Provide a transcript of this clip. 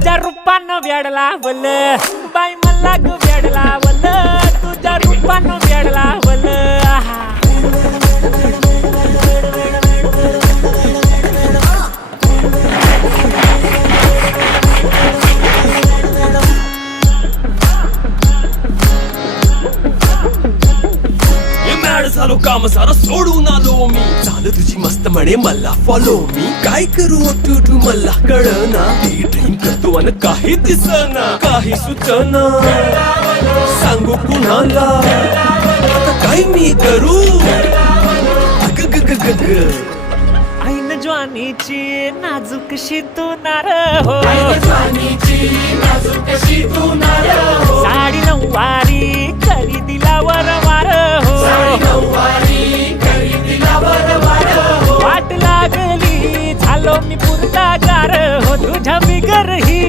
तुझ्या रूपानं वेडला वल बाई मला ग वेडला वल तुझ्या रूपानं वेडला वल झालो काम सारा सोडून आलो मी झालं तुझी मस्त म्हणे मला फॉलो मी काय करू टू मला कळना ते ड्रीम करतो आणि काही दिसना काही सुचना सांगू कुणाला आता काय मी करू अग ग ग ग ग ऐन ज्वानीची नाजूकशी तू नार हो साडी नऊवारी करी दिलावर वार हो वाट लागली झालो मी पुरता गार हो तुझ्या बिगर ही